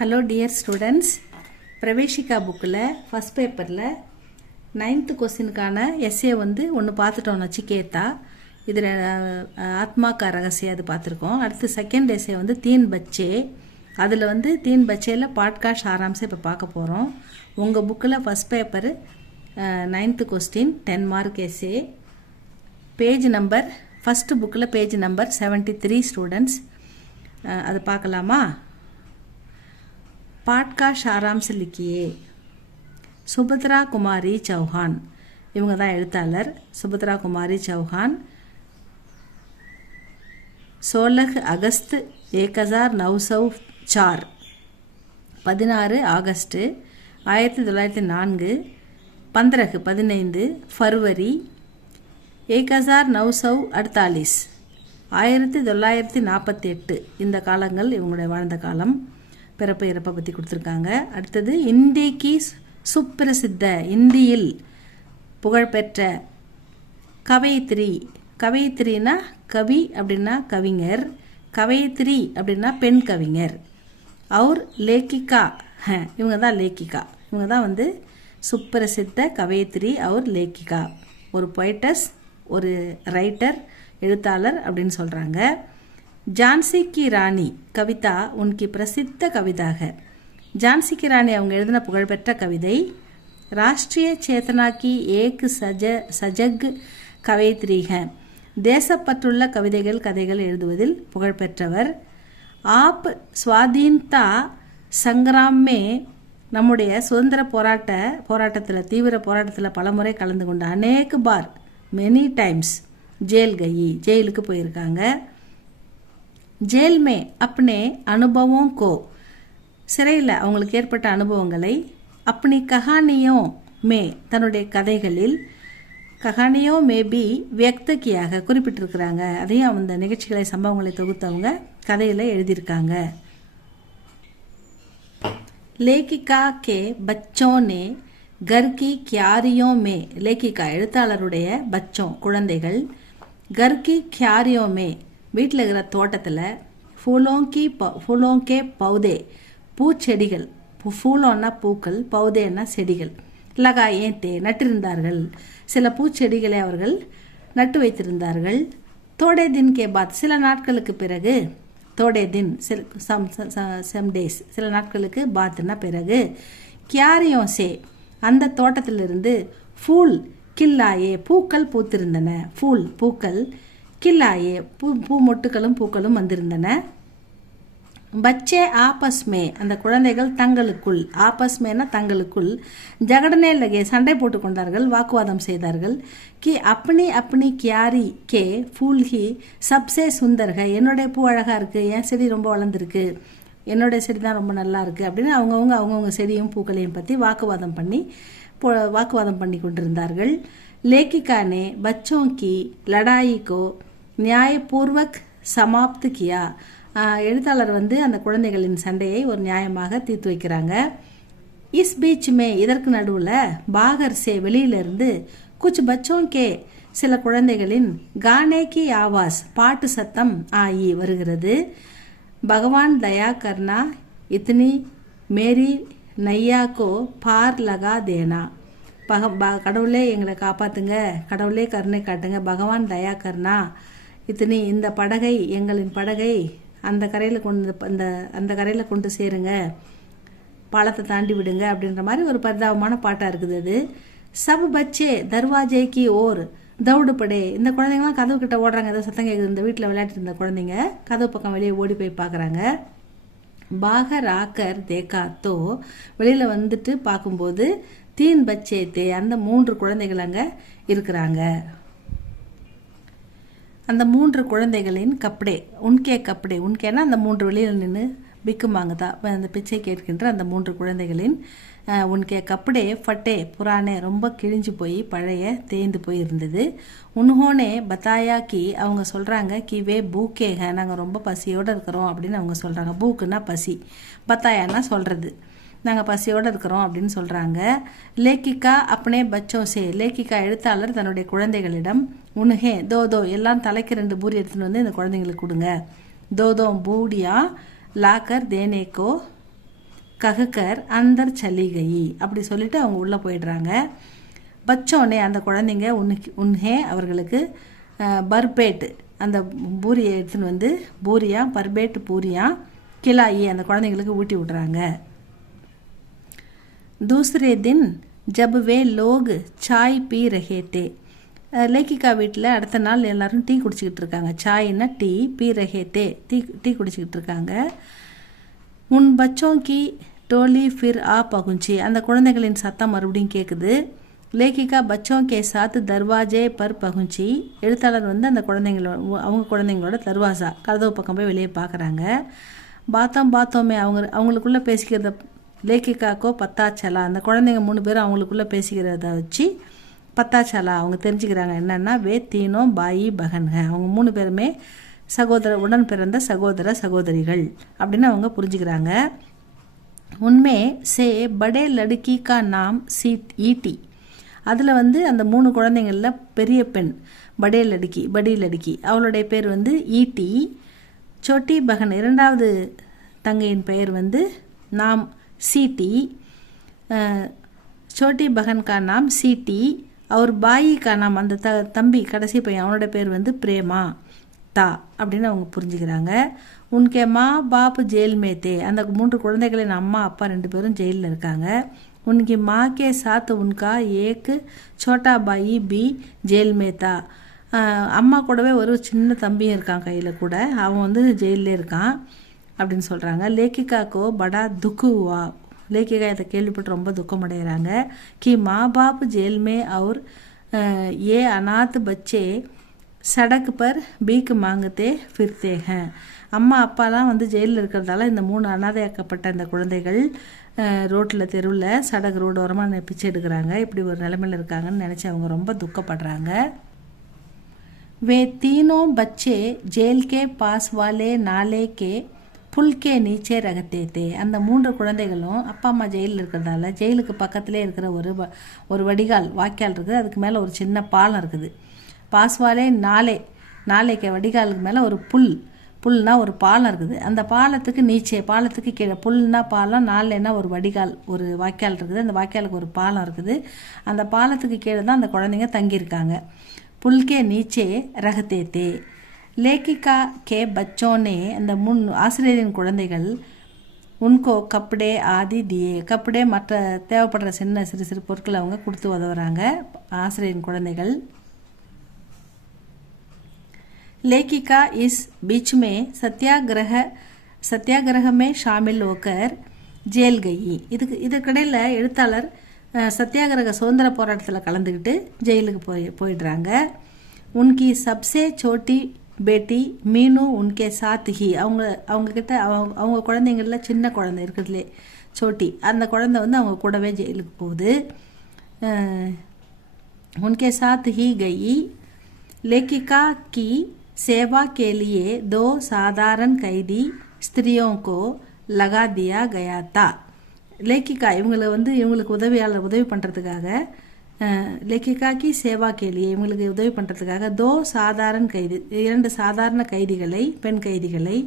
Hello dear students, Praveshika புக்கில் first பேப்பரில் 9th கொஸ்டினுக்கான S A ஒன்று பார்த்துட்டோம். நச்சிகேதா இதில் ஆத்மா கா ரகசியம் அது பார்த்துருக்கோம். அடுத்து செகண்ட் எஸ்ஏ தீன் பச்சே. அதில் தீன் பச்சேயில் பாட்காஸ்ட் சாராம்சம் இப்போ பார்க்க போகிறோம். உங்கள் புக்கில் first paper 9th question 10 mark SA. Page number first புக்கில் பேஜ் நம்பர் 73 ஸ்டூடெண்ட்ஸ். அது பார்க்கலாமா? पाठ का सारांश लिखिए. सुभद्रा कुमारी चौहान இவங்க தான் எழுத்தாளர். சுபத்ரா குமாரி சௌஹான் 16 அகஸ்ட் 1904 16 ஆகஸ்ட் 1904 15 ஃபர்வரி 1948 1948 இந்த காலங்கள் இவங்களுடைய வாழ்ந்த காலம். பிறப்பு இறப்பை பற்றி கொடுத்துருக்காங்க. அடுத்தது இந்திக்கு சுப்பிரசித்த, இந்தியில் புகழ்பெற்ற கவயித்ரி. கவயித்ரினா கவி அப்படின்னா கவிஞர், கவயித்ரி அப்படின்னா பெண் கவிஞர். அவர் லேக்கிகா, இவங்க தான் லேக்கிகா. இவங்க தான் சுப்பிரசித்த கவயித்ரி, அவர் லேக்கிகா. ஒரு பொய்டஸ், ஒரு ரைட்டர், எழுத்தாளர் அப்படின்னு சொல்கிறாங்க. ஜான்சி கி ராணி கவிதா உன்கி பிரசித்த கவிதா है. ஜான்சி கி ராணி அவங்க எழுதின புகழ்பெற்ற கவிதை ராஷ்ட்ரிய சேத்தனா கி ஏக் சஜக் கவயித்ரி है. தேசப்பற்றுள்ள கவிதைகள், கதைகள் எழுதுவதில் புகழ்பெற்றவர். ஆப் ஸ்வாதீன்தா சங்கிராமே, நம்முடைய சுதந்திர போராட்டத்தில், தீவிர போராட்டத்தில் பலமுறை கலந்து கொண்ட, அநேக பார், மெனி டைம்ஸ் ஜெயில் கயி, ஜெயிலுக்கு போயிருக்காங்க. जेल में अपने अनुभवों को, சிறையில் அவங்களுக்கு ஏற்பட்ட அனுபவங்களை, अपनी कहानियों में தன்னுடைய கதைகளில், கஹானியோ மேபி வியக்தகியாக குறிப்பிட்டிருக்கிறாங்க. அதையும் அந்த நிகழ்ச்சிகளை, சம்பவங்களை தொகுத்தவங்க கதையில் எழுதியிருக்காங்க. லேக்கிகா கே பச்சோனே கர்கி கியாரியோ மே, லேக்கிகா எழுத்தாளருடைய பச்சோம் குழந்தைகள், கர்கி கியாரியோ மே வீட்டில் இருக்கிற தோட்டத்தில், ஃபூலோங்கே பௌதே பூச்செடிகள், ஃபூலோன்னா பூக்கள், பௌதேன்னா செடிகள், லகாயே தே நட்டிருந்தார்கள். சில பூச்செடிகளை அவர்கள் நட்டு வைத்திருந்தார்கள். தோடே தின் கே பாத், சில நாட்களுக்கு பிறகு, தோடே தின் சம் டேஸ், சில நாட்களுக்கு பாத்னா பிறகு, கியாரியோ சே அந்த தோட்டத்திலிருந்து, ஃபூல் கில்லாயே பூக்கள் பூத்திருந்தன, ஃபூல் பூக்கள், கில்லாயே பூ மொட்டுகளும் பூக்களும் வந்திருந்தன. பச்சே ஆபஸ்மே அந்த குழந்தைகள் தங்களுக்குள், ஆபஸ்மேனா தங்களுக்குள், ஜகடனே லகே சண்டை போட்டு கொண்டார்கள், வாக்குவாதம் செய்தார்கள். கி அப்பனி அப்பனி கியாரி கே ஃபூல் ஹி சப்சே சுந்தர்க, என்னுடைய பூ அழகாக இருக்குது, என் செடி ரொம்ப வளர்ந்துருக்கு, என்னுடைய செடி தான் ரொம்ப நல்லா இருக்குது அப்படின்னு அவங்கவுங்க செடியும் பூக்களையும் பற்றி வாக்குவாதம் பண்ணி கொண்டிருந்தார்கள். लेखिका ने बच्चों की लड़ाई को न्यायपूर्वक समाप्त किया. எழுத்தாளர் அந்த குழந்தைகளின் சண்டையை ஒரு நியாயமாக தீர்த்து வைக்கிறாங்க. இஸ் பீச் மே இதற்கு நடுவில், பாகர் சே வெளியிலிருந்து, குச் பச்சோं के சில குழந்தைகளின், கானே கி ஆவாஸ் பாட்டு சத்தம் ஆயி வருகிறது. பகவான் தயா கர்னா இத்னி மேரி நையா கோ பார் லகா தேனா, கடவுளே எங்களை காப்பாற்றுங்க, கடவுளே கருணை காட்டுங்க, பகவான் தயா கர்னா இத்தனி இந்த படகை, எங்களின் படகை அந்த கரையில் கொண்டு சேருங்க, பாலத்தை தாண்டி விடுங்க அப்படின்ற மாதிரி ஒரு பரிதாபமான பாட்டாக இருக்குது அது. சப் பச்சே தர்வாஜே கி ஓர் தௌடு படே, இந்த குழந்தைங்களாம் கதவு கிட்ட ஓடுறாங்க, ஏதோ சத்தம் கேட்குது. இந்த வீட்டில் விளையாட்டு இருந்த குழந்தைங்க கதவு பக்கம் வெளியே ஓடி போய் பார்க்குறாங்க. பாகர் ஆக்கர் தேக்கா தோ, வெளியில் பார்க்கும்போது, தீன் பச்சே தே அந்த 3 குழந்தைகள் அங்கே இருக்கிறாங்க. அந்த 3 குழந்தைகளின் கப்படே, உன்கே கப்படே, உன்கேனா அந்த 3 வெளியில் நின்று பிக்குமாங்க தான், அந்த பிச்சை கேட்கின்ற அந்த 3 குழந்தைகளின் உன்கே கப்படே ஃபட்டே புராணே ரொம்ப கிழிஞ்சு போய், பழைய தேய்ந்து போய் இருந்தது. உன்ஹோனே பத்தாயா கி அவங்க சொல்கிறாங்க, கி வே பூக்கேக நாங்கள் ரொம்ப பசியோடு இருக்கிறோம் அப்படின்னு அவங்க சொல்கிறாங்க. பூக்குன்னா பசி, பத்தாயானா சொல்கிறது, நாங்கள் பசியோடு இருக்கிறோம் அப்படின்னு சொல்கிறாங்க. லேக்கிகா அப்பனே பச்சோ சே, லேக்கிகா எழுத்தாளர் தன்னுடைய குழந்தைகளிடம், உனுகே தோ எல்லாம் தலைக்கு 2 பூரி எடுத்துகிட்டு இந்த குழந்தைங்களுக்கு கொடுங்க. தோ பூடியா லாக்கர் தேனேக்கோ ககுக்கர் அந்தர் சலி கயி அப்படி சொல்லிட்டு அவங்க உள்ளே போயிடுறாங்க. பச்சோனே அந்த குழந்தைங்க உன்ஹே அவர்களுக்கு பர்பேட்டு அந்த பூரியை எடுத்துன்னு வந்து பூரியா பர்பேட்டு பூரியா கிலாயி அந்த குழந்தைங்களுக்கு ஊட்டி விட்றாங்க. दूसरे दिन जब वे लोग चाय पी रहे थे, லேக்கிகா வீட்டில் அடுத்த நாள் எல்லாரும் டீ குடிச்சிக்கிட்டு இருக்காங்க. சாய்னா டீ, பீ ரஹே தே டீ குடிச்சிக்கிட்டு இருக்காங்க. உன் பச்சோங்கி டோலி ஃபிர் ஆ பகுஞ்சி அந்த குழந்தைகளின் சத்தம் மறுபடியும் கேட்குது. லேக்கிகா பச்சோம் கே சாத் தர்வாஜே பர் பகுஞ்சி எழுத்தாளர் வந்து அந்த அவங்க குழந்தைங்களோட தர்வாசா கதவு பக்கம் போய் வெளியே பார்க்குறாங்க. பாத்தோமே அவங்களுக்குள்ளே பேசிக்கிறத லேக்கிகாக்கோ பத்தாச்சலா அந்த குழந்தைங்க 3 பேரும் அவங்களுக்குள்ளே பேசிக்கிறத வச்சு பத்தாச்சலா அவங்க தெரிஞ்சுக்கிறாங்க. என்னென்னா வே தீனோ பாயி பகன்க அவங்க 3 பேருமே உடன் பிறந்த சகோதரிகள் அப்படின்னு அவங்க புரிஞ்சுக்கிறாங்க. உண்மை சே படே லடுக்கி கா நாம் ஈட்டி அதில் வந்து அந்த 3 குழந்தைங்களில் பெரிய பெண் படி லடுக்கி அவளுடைய பேர் வந்து ஈட்டி. சோட்டி பகன் 2வது தங்கையின் பெயர் வந்து நாம் सीटी, छोटी बहन का नाम सीटी और बाई का नाम அந்த தம்பி கடைசி பையன் அவனோட பேர் வந்து பிரேமா தா அப்படின்னு அவங்க புரிஞ்சுக்கிறாங்க. உன்கே மா பாப் ஜெயில் மேத்தே அந்த 3 குழந்தைகளின் அம்மா அப்பா 2 பேரும் ஜெயிலில் இருக்காங்க. உன்கி மா கே சாத் உன்கா ஏக் சோட்டா பாயி பி ஜெயில் மேத்தா அம்மா கூடவே ஒரு சின்ன தம்பியும் இருக்கான் கையில் கூட, அவன் வந்து ஜெயிலே இருக்கான் அப்படின்னு சொல்கிறாங்க. லேக்கிகாக்கோ படா துக்குவா லேக்கிகா இதை கேள்விப்பட்டு ரொம்ப துக்கம் அடைகிறாங்க. கி மா பாப் ஜெயில் மே और ये अनाथ बच्चे सड़क पर भीख मांगते फिरते हैं அம்மா அப்பாலாம் வந்து ஜெயிலில் இருக்கிறதால இந்த 3 அனாதையாக்கப்பட்ட இந்த குழந்தைகள் ரோட்டில் தெருவில் ரோடு ஓரமாக பிச்சை எடுக்கிறாங்க. இப்படி ஒரு நிலைமையில் இருக்காங்கன்னு நினச்சி அவங்க ரொம்ப துக்கப்படுறாங்க. वे तीनों बच्चे जेल के पास वाले नाले के புல்கே நீச்சே ரகத்தேத்தே அந்த 3 குழந்தைகளும் அப்பா அம்மா ஜெயிலில் இருக்கிறதால ஜெயிலுக்கு பக்கத்திலே இருக்கிற ஒரு வாய்க்கால் இருக்குது. அதுக்கு மேலே ஒரு சின்ன பாலம் இருக்குது. பாஸ்வாலே நாளைக்கு வடிகாலுக்கு மேலே ஒரு புல்னா ஒரு பாலம் இருக்குது. அந்த பாலத்துக்கு கீழே புல்னா பாலம், நாளைனா ஒரு வாய்க்கால் இருக்குது. அந்த வாய்க்காலுக்கு ஒரு பாலம் இருக்குது. அந்த பாலத்துக்கு கீழே தான் அந்த குழந்தைங்க தங்கியிருக்காங்க. புல்கே நீச்சே ரகத்தேத்தே லேக்கிகா கே பச்சோனே அந்த ஆசிரியரின் குழந்தைகள் உன்கோ கப்படே ஆதி தியே கப்படே மற்ற தேவைப்படுற சிறு பொருட்களை அவங்க கொடுத்து உதவுறாங்க ஆசிரியரின் குழந்தைகள். லேக்கிகா இஸ் बीच में सत्याग्रह में शामिल होकर जेल गई இதுக்கிடையில் எழுத்தாளர் சத்தியாகிரக சுதந்திர போராட்டத்தில் கலந்துக்கிட்டு ஜெயிலுக்கு போயிடுறாங்க. உன்கி சப்சே சோட்டி பேட்டி மீனு உன்கே சாத் ஹி அவங்க குழந்தைங்களில் சின்ன குழந்தை இருக்கிறதுலே சோட்டி அந்த குழந்தை வந்து அவங்க கூடவே ஜெயிலுக்கு போகுது. उनके साथ ही गई लेखिका की सेवा के लिए 2 साधारण कैदी स्त्रियों को लगा दिया गया था. லேக்கிகா இவங்களுக்கு உதவி பண்ணுறதுக்காக லேக்கிகா கி சேவா கேலியே இவங்களுக்கு உதவி பண்ணுறதுக்காக 2 சாதாரண கைதிகளை பெண் கைதிகளை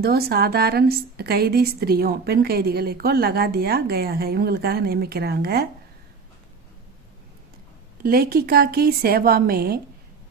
2 சாதாரண கைதி ஸ்திரியும் பெண் கைதிகளுக்கோ லகாதியா கயாக இவங்களுக்காக நியமிக்கிறாங்க. லேக்கிகா கி சேவாமே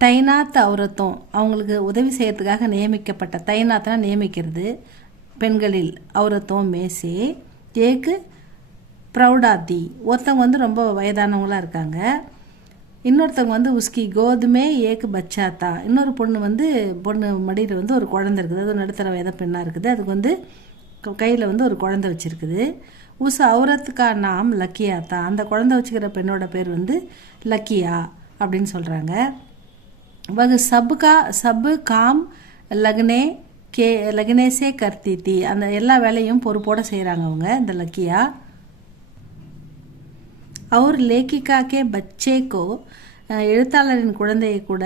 தைனாத் அவுரத்தும் அவங்களுக்கு உதவி செய்யறதுக்காக நியமிக்கப்பட்ட தைனாத்னா நியமிக்கிறது பெண்களில் அவுரத்தும் மேசே ஏக்கு ப்ரௌடாதி ஒருத்தவங்க வந்து ரொம்ப வயதானவங்களாக இருக்காங்க. இன்னொருத்தவங்க வந்து உஸ்கி கோதுமே ஏக்கு பச்சாத்தா இன்னொரு பொண்ணு மடியில் வந்து ஒரு குழந்தை இருக்குது. அது நடுத்தர வயத பெண்ணாக இருக்குது. அதுக்கு வந்து கையில் வந்து ஒரு குழந்தை வச்சுருக்குது. உஸ் அவுரத்துக்கா நாம் லக்கியாத்தா அந்த குழந்தை வச்சுக்கிற பெண்ணோட பேர் வந்து லக்கியா அப்படின்னு சொல்கிறாங்க. வகு சபு காம் லக்னேசே கர்த்தி அந்த எல்லா வேலையும் பொறுப்போடு செய்கிறாங்க அவங்க இந்த லக்கியா. और लेखिका के बच्चे को எழுத்தாளரின் குழந்தையை கூட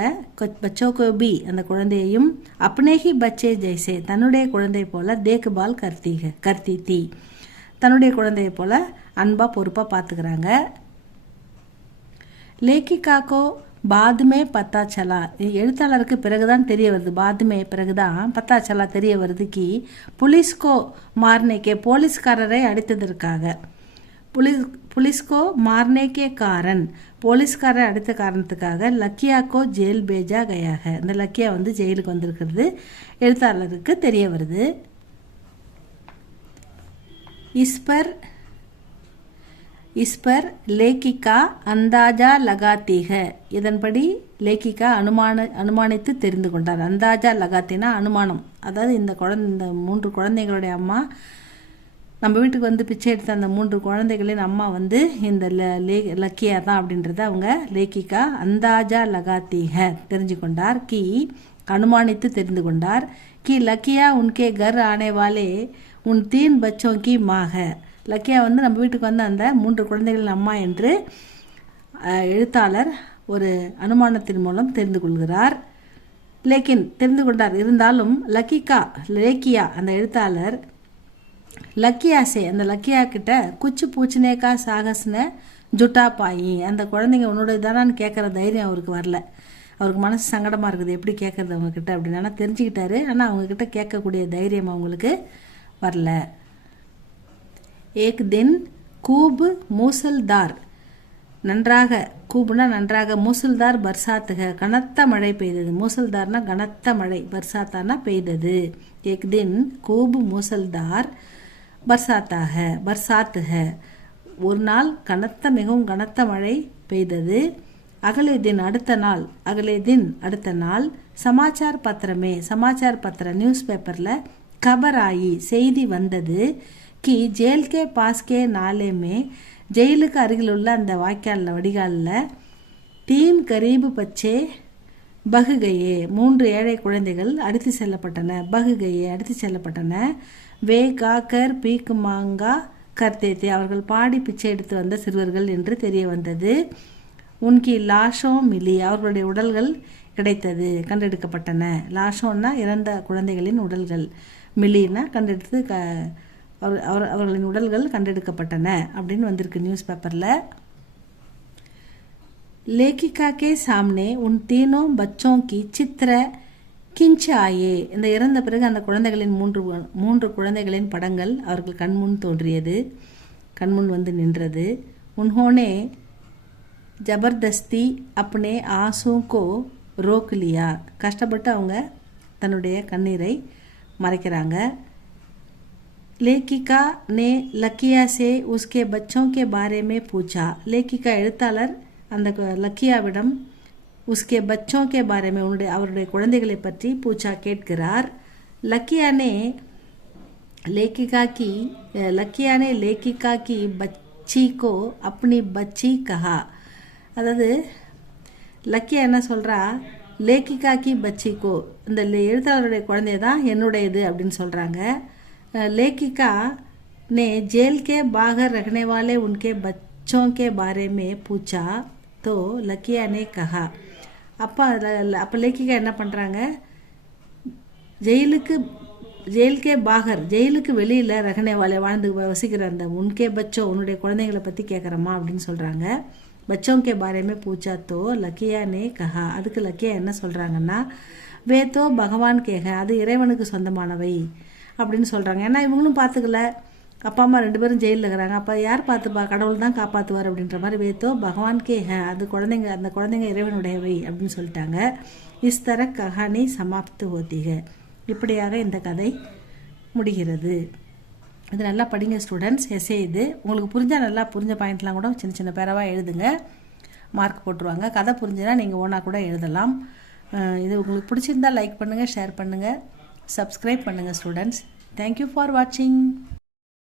பச்சோகோ பி அந்த குழந்தையையும் अपने ही बच्चे जैसे தன்னுடைய குழந்தை போல தேக்பால் கர்த்தி தி தன்னுடைய குழந்தையை போல அன்பா பொறுப்பாக பார்த்துக்கிறாங்க. लेखिका को பாதுமே பத்தா சலா, எழுத்தாளருக்கு பிறகுதான் தெரிய வருது, பாதுமே பிறகுதான் பத்தா சலா தெரிய வருது கி புலிஸ்கோ மார்னேக்கே, போலீஸ்காரரை அடித்ததற்காக, புலிஸ்கோ மார்னேக்கே காரன், போலீஸ்காரரை அடித்த காரணத்துக்காக லக்கியாக்கோ ஜெயில் பேஜா கயாக, இந்த லக்கியா வந்து ஜெயிலுக்கு வந்திருக்கிறது எழுத்தாளருக்கு தெரிய வருது. इस पर लेखिका अंदाजा लगाती है, இதன்படி லேக்கிகா அனுமானித்து தெரிந்து கொண்டார். அந்தாஜா லகாத்தினா அனுமானம், அதாவது இந்த 3 குழந்தைகளுடைய அம்மா, நம்ம வீட்டுக்கு வந்து பிச்சை எடுத்த அந்த 3 குழந்தைகளின் அம்மா வந்து இந்த லக்கியா தான் அப்படின்றத அவங்க லேக்கிகா அந்தாஜா லகாத்தி ஹை தெரிஞ்சு கொண்டார். கி அனுமானித்து தெரிந்து கொண்டார். கி லக்கியா உன்கே கர் ஆனே வாலே உன் 3 बच्चों की माँ है, லக்கியா வந்து நம்ம வீட்டுக்கு வந்து அந்த 3 குழந்தைகளின் அம்மா என்று எழுத்தாளர் ஒரு அனுமானத்தின் மூலம் தெரிந்து கொள்கிறார். லேக்கின் தெரிந்து கொண்டார், இருந்தாலும் லேக்கியா அந்த எழுத்தாளர் லக்கியாசே அந்த லக்கியா கிட்ட குச்சு பூச்சினேக்கா சாகஸ்ன ஜுட்டா பாயி, அந்த குழந்தைங்க உன்னோட தானான்னு கேட்குற தைரியம் அவருக்கு வரல. அவருக்கு மனசு சங்கடமாக இருக்குது, எப்படி கேட்குறது அவங்கக்கிட்ட அப்படின்னு. ஆனால் தெரிஞ்சுக்கிட்டாரு, ஆனால் அவங்கக்கிட்ட கேட்கக்கூடிய தைரியம் அவங்களுக்கு வரல. ஏக் தின் கூப் மூசல்தார், நன்றாக, கூப்னா நன்றாக, மூசல்தார் பர்சாத்துக கனத்த மழை பெய்தது, மூசல்தார்னா கனத்த மழை, பர்சாத்தானா பெய்தது. ஏக் தின் கூப் மூசல்தார் பர்சாத்தாக, பர்சாத்துக ஒரு நாள் கனத்த மிகவும் கனத்த மழை பெய்தது. அகலே தின் அடுத்த நாள், அகலே தின் அடுத்த நாள், சமாச்சார் பத்திரமே, சமாச்சார் பத்திர நியூஸ் பேப்பரில் கபர் ஆயி செய்தி வந்தது. கி ஜெயில் கே பாஸ் கே நாலேமே, ஜெயிலுக்கு அருகில் உள்ள அந்த வாய்க்காலில் வடிகாலில் 3 கரீபு பச்சே பகுகையே 3 ஏழை குழந்தைகள் அடித்து செல்லப்பட்டன, பகுகையே அடித்து செல்லப்பட்டன. வே காக்கர் பீக் மாங்கா கர்த்தேத்தே, அவர்கள் பாடி பிச்சை எடுத்து வந்த சிறுவர்கள் என்று தெரிய வந்தது. உன்கி லாஷோ மிலி, அவர்களுடைய உடல்கள் கிடைத்தது, கண்டெடுக்கப்பட்டன. லாஷோன்னா இறந்த குழந்தைகளின் உடல்கள், மிலின்னா கண்டெடுத்து அவர்களின் உடல்கள் கண்டெடுக்கப்பட்டன அப்படின்னு வந்திருக்கு நியூஸ் பேப்பரில். லேக்கிகா கே சாம்னே உன் 3 बच्चों की சித்திர கிஞ்ச ஆயே, இந்த இறந்த பிறகு அந்த குழந்தைகளின் 3 குழந்தைகளின் படங்கள் அவர்கள் கண்முன் தோன்றியது, கண்முன் வந்து நின்றது. உன்ஹோனே ஜபர்தஸ்தி அப்னே ஆசூக்கோ ரோக் லியா, கஷ்டப்பட்டு அவங்க தன்னுடைய கண்ணீரை மறைக்கிறாங்க. லேக்கிகா நே லக்கியா சே உஸ்கே பச்சோं के बारे में पूछा, லேக்கிகா எழுத்தாளர் அந்த லக்கியாவிடம் உஸ்கே பச்சோं के बारे में அவருடைய குழந்தைகளை பற்றி பூச்சா கேட்கிறார். லக்கியா ने लेखिका की बच्ची को अपनी बच्ची कहा, அதாவது லக்கியா என்ன சொல்கிறா, லேக்கிகா கி பச்சிக்கோ, இந்த எழுத்தாளருடைய குழந்தைய தான் என்னுடையது அப்படின்னு சொல்கிறாங்க. लेखिका ने जेल के बाहर रहने वाले उनके बच्चों के बारे में पूछा तो लकिया ने कहा, அப்போ லேக்கிகா என்ன பண்ணுறாங்க, ஜெயிலுக்கு பாகர், ஜெயிலுக்கு வெளியில் ரகனேவாலே வாழ்ந்து வசிக்கிற அந்த உன்கே பச்சோ உன்னுடைய குழந்தைங்களை பற்றி கேட்குறம்மா அப்படின்னு சொல்கிறாங்க. பச்சோங்கே பாரேமே பூச்சா தோ லக்கியா நே கஹா, அதுக்கு லக்கியா என்ன சொல்கிறாங்கன்னா, வே தோ பகவான் கேக, அது இறைவனுக்கு சொந்தமானவை அப்படின்னு சொல்கிறாங்க. ஏன்னா இவங்களும் பார்த்துக்கல, அப்பா அம்மா 2 பேரும் ஜெயிலில் இருக்கிறாங்க, அப்போ யார் பார்த்துப்பா, கடவுள் தான் காப்பாற்றுவார் அப்படின்ற மாதிரி. வேத்தோ பகவான் கே அது குழந்தைங்க, அந்த குழந்தைங்க இறைவனுடையவை அப்படின்னு சொல்லிட்டாங்க. இஸ் தர கஹானி சமாப்து ஹோத்திக, இப்படியாக இந்த கதை முடிகிறது. இது நல்லா படிங்க ஸ்டூடெண்ட்ஸ். எஸ்ஏ இது உங்களுக்கு புரிஞ்சால் நல்லா புரிஞ்ச பாயிண்ட்லாம் கூட சின்ன சின்ன பேராவாக எழுதுங்க, மார்க் போட்டுருவாங்க. கதை புரிஞ்சுன்னா நீங்கள் ஓனாக கூட எழுதலாம். இது உங்களுக்கு பிடிச்சிருந்தால் லைக் பண்ணுங்கள், ஷேர் பண்ணுங்கள், சப்ஸ்கிரைப் பண்ணுங்கள் ஸ்டூடெண்ட்ஸ். தேங்க்யூ ஃபார் வாட்சிங்.